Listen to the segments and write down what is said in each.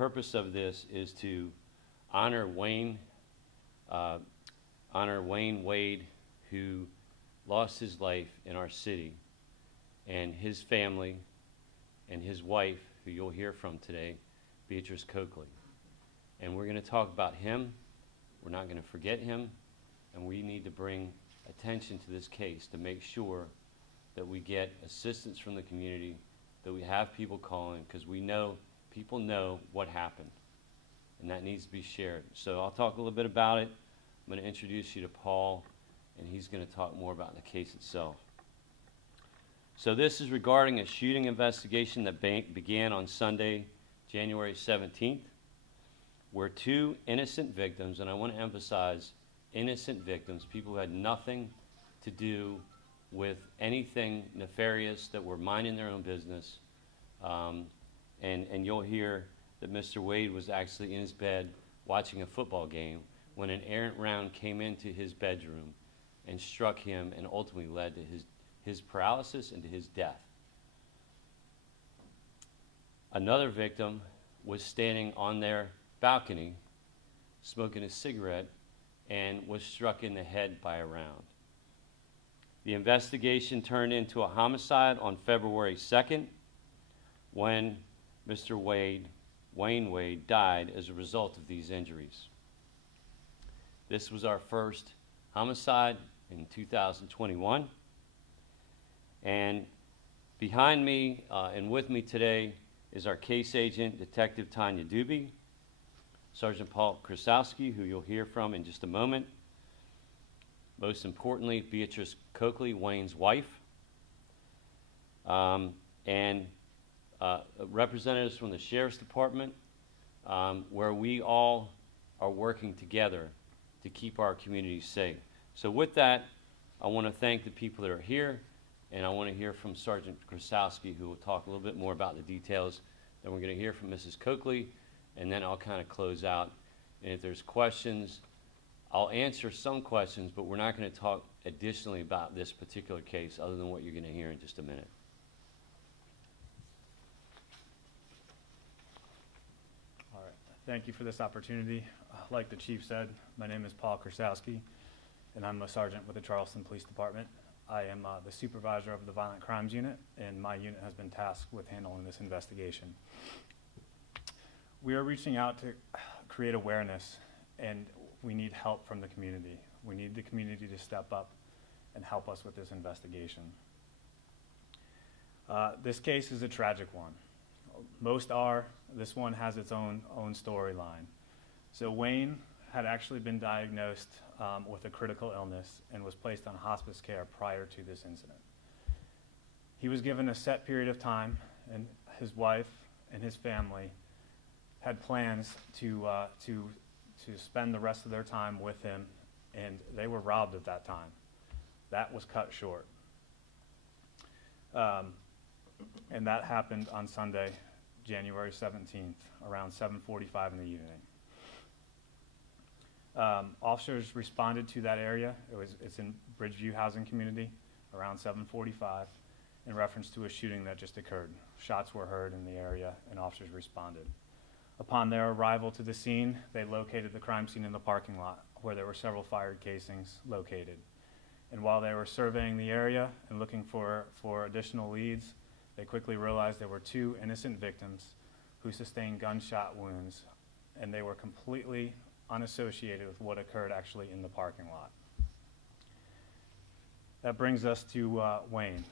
purpose of this is to honor Wayne Wade, who lost his life in our city, and his family and his wife, who you'll hear from today, Beatrice Coakley. And we're going to talk about him. We're not going to forget him, and we need to bring attention to this case to make sure that we get assistance from the community, that we have people calling, because we know people know what happened, and that needs to be shared. So I'll talk a little bit about it. I'm going to introduce you to Paul, and he's going to talk more about the case itself. So this is regarding a shooting investigation that began on Sunday, January 17th, where two innocent victims, and I want to emphasize innocent victims, people who had nothing to do with anything nefarious, that were minding their own business. And you'll hear that Mr. Wade was actually in his bed watching a football game when an errant round came into his bedroom and struck him and ultimately led to his paralysis and to his death. Another victim was standing on their balcony smoking a cigarette and was struck in the head by a round. The investigation turned into a homicide on February 2nd when Mr. Wayne Wade, died as a result of these injuries. This was our first homicide in 2021. And behind me and with me today is our case agent, Detective Tanya Doobie, Sergeant Paul Krasowski, who you'll hear from in just a moment. Most importantly, Beatrice Coakley, Wayne's wife, and representatives from the Sheriff's Department, where we all are working together to keep our communities safe. So with that, I want to thank the people that are here, and I want to hear from Sergeant Krasowski, who will talk a little bit more about the details. Then we're going to hear from Mrs. Coakley, and then I'll kind of close out. And if there's questions, I'll answer some questions, but we're not going to talk additionally about this particular case other than what you're going to hear in just a minute. All right. Thank you for this opportunity. Like the chief said, my name is Paul Krasowski, and I'm a sergeant with the Charleston Police Department. I am the supervisor of the Violent Crimes Unit, and my unit has been tasked with handling this investigation. We are reaching out to create awareness, and we need help from the community. We need the community to step up and help us with this investigation. This case is a tragic one. Most are. This one has its own storyline. So Wayne had actually been diagnosed with a critical illness and was placed on hospice care prior to this incident. He was given a set period of time, and his wife and his family had plans to spend the rest of their time with him, and they were robbed of that time. That was cut short. And that happened on Sunday, January 17th, around 7:45 in the evening. Officers responded to that area. It's in Bridgeview Housing Community, around 7:45, in reference to a shooting that just occurred. Shots were heard in the area, and officers responded. Upon their arrival to the scene, they located the crime scene in the parking lot, where there were several fired casings located. And while they were surveying the area and looking for additional leads, they quickly realized there were two innocent victims who sustained gunshot wounds, and they were completely unassociated with what occurred actually in the parking lot. That brings us to Wayne.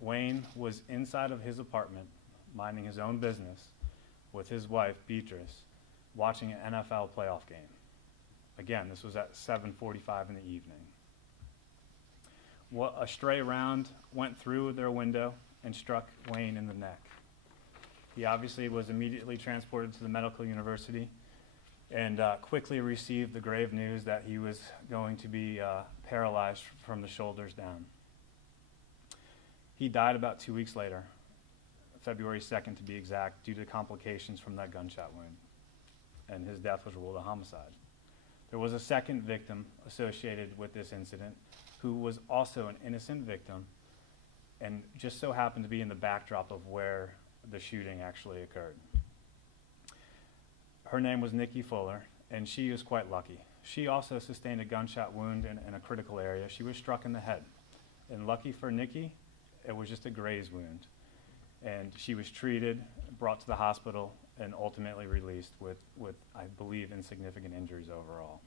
Wayne was inside of his apartment, minding his own business, with his wife, Beatrice, watching an NFL playoff game. Again, this was at 7:45 in the evening. A stray round went through their window and struck Wayne in the neck. He obviously was immediately transported to the medical university and quickly received the grave news that he was going to be paralyzed from the shoulders down. He died about 2 weeks later, February 2nd to be exact, due to complications from that gunshot wound, and his death was ruled a homicide. There was a second victim associated with this incident who was also an innocent victim and just so happened to be in the backdrop of where the shooting actually occurred. Her name was Nikki Fuller, and she was quite lucky. She also sustained a gunshot wound in a critical area. She was struck in the head. And lucky for Nikki, it was just a graze wound. And she was treated, brought to the hospital, and ultimately released with I believe, insignificant injuries overall.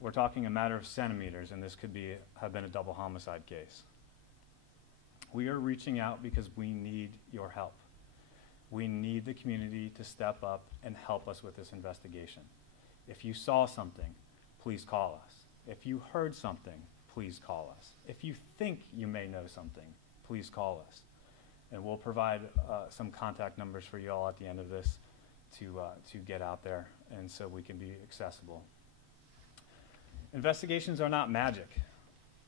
We're talking a matter of centimeters, and this could have been a double homicide case. We are reaching out because we need your help. We need the community to step up and help us with this investigation. If you saw something, please call us. If you heard something, please call us. If you think you may know something, please call us. And we'll provide some contact numbers for you all at the end of this to get out there and so we can be accessible. Investigations are not magic.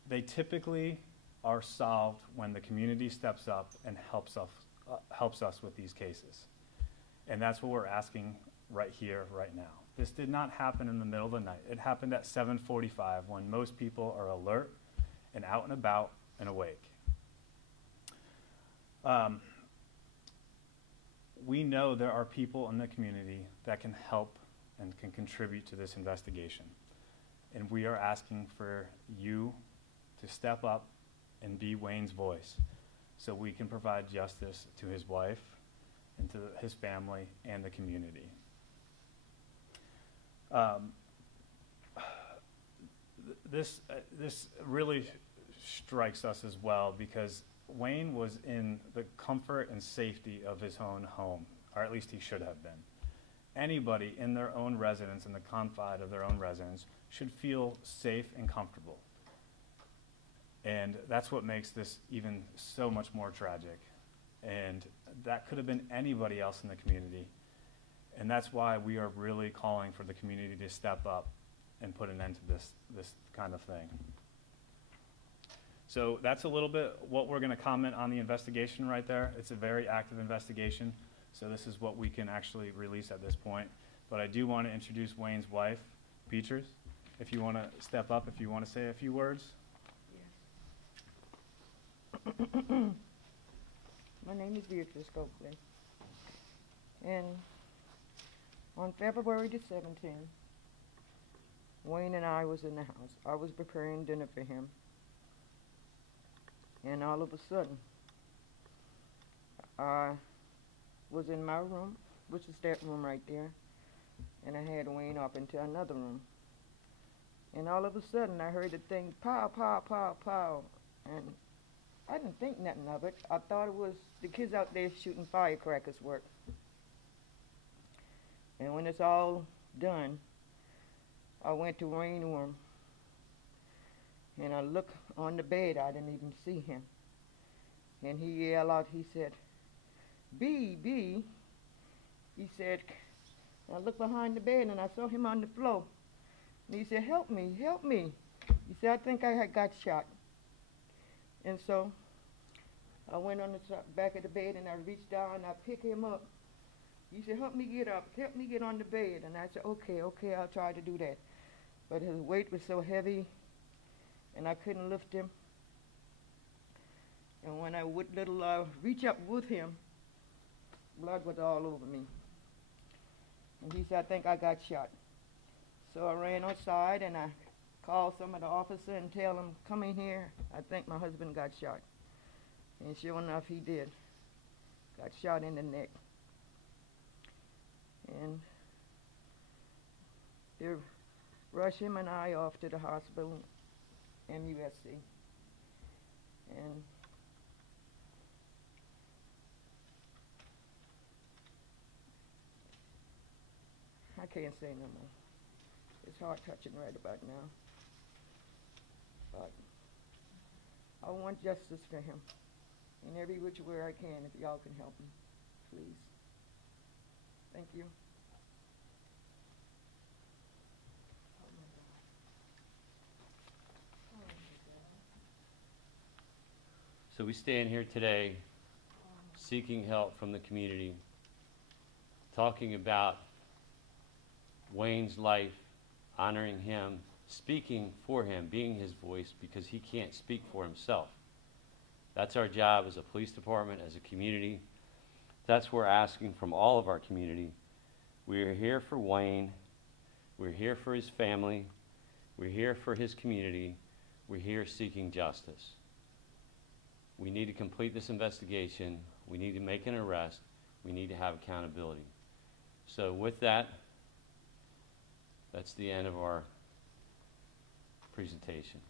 They typically are solved when the community steps up and helps us with these cases. And that's what we're asking right here, right now. This did not happen in the middle of the night. It happened at 7:45 when most people are alert and out and about and awake. We know there are people in the community that can help and can contribute to this investigation. And we are asking for you to step up and be Wayne's voice so we can provide justice to his wife and to his family and the community. This really strikes us as well because Wayne was in the comfort and safety of his own home, or at least he should have been. Anybody in their own residence, in the confine of their own residence, should feel safe and comfortable. And that's what makes this even so much more tragic. And that could have been anybody else in the community. And that's why we are really calling for the community to step up and put an end to this kind of thing. So that's a little bit what we're going to comment on the investigation right there. It's a very active investigation. So this is what we can actually release at this point. But I do want to introduce Wayne's wife, Beatrice. If you want to step up, if you want to say a few words. Yeah. My name is Beatrice Coakley. And on February the 17th, Wayne and I was in the house. I was preparing dinner for him. And all of a sudden, I was in my room, which is that room right there, and I had Wayne up into another room. And all of a sudden, I heard the thing, pow, pow, pow, pow. And I didn't think nothing of it. I thought it was the kids out there shooting firecrackers work. And when it's all done, I went to Wayne's room, and I looked on the bed. I didn't even see him. And he yelled out, he said, B, he said, I looked behind the bed, and I saw him on the floor. And he said, help me, help me. He said, I think I had got shot. And so I went on the back of the bed, and I reached down, and I picked him up. He said, help me get up, help me get on the bed. And I said, okay, I'll try to do that. But his weight was so heavy, and I couldn't lift him. And when I would reach up with him, blood was all over me. And he said, I think I got shot. So I ran outside, and I called some of the officers and tell them, come in here. I think my husband got shot. And sure enough, he did. Got shot in the neck. And they rushed him and I off to the hospital, MUSC. And I can't say no more. It's heart touching right about now. But I want justice for him in every which way I can, if y'all can help me, please. Thank you. Oh my God. Oh my God. So we stand here today seeking help from the community, talking about Wayne's life, honoring him, speaking for him, being his voice, because he can't speak for himself. That's our job as a police department, as a community. That's what we're asking from all of our community. We are here for Wayne. We're here for his family. We're here for his community. We're here seeking justice. We need to complete this investigation. We need to make an arrest. We need to have accountability. So with that, that's the end of our presentation.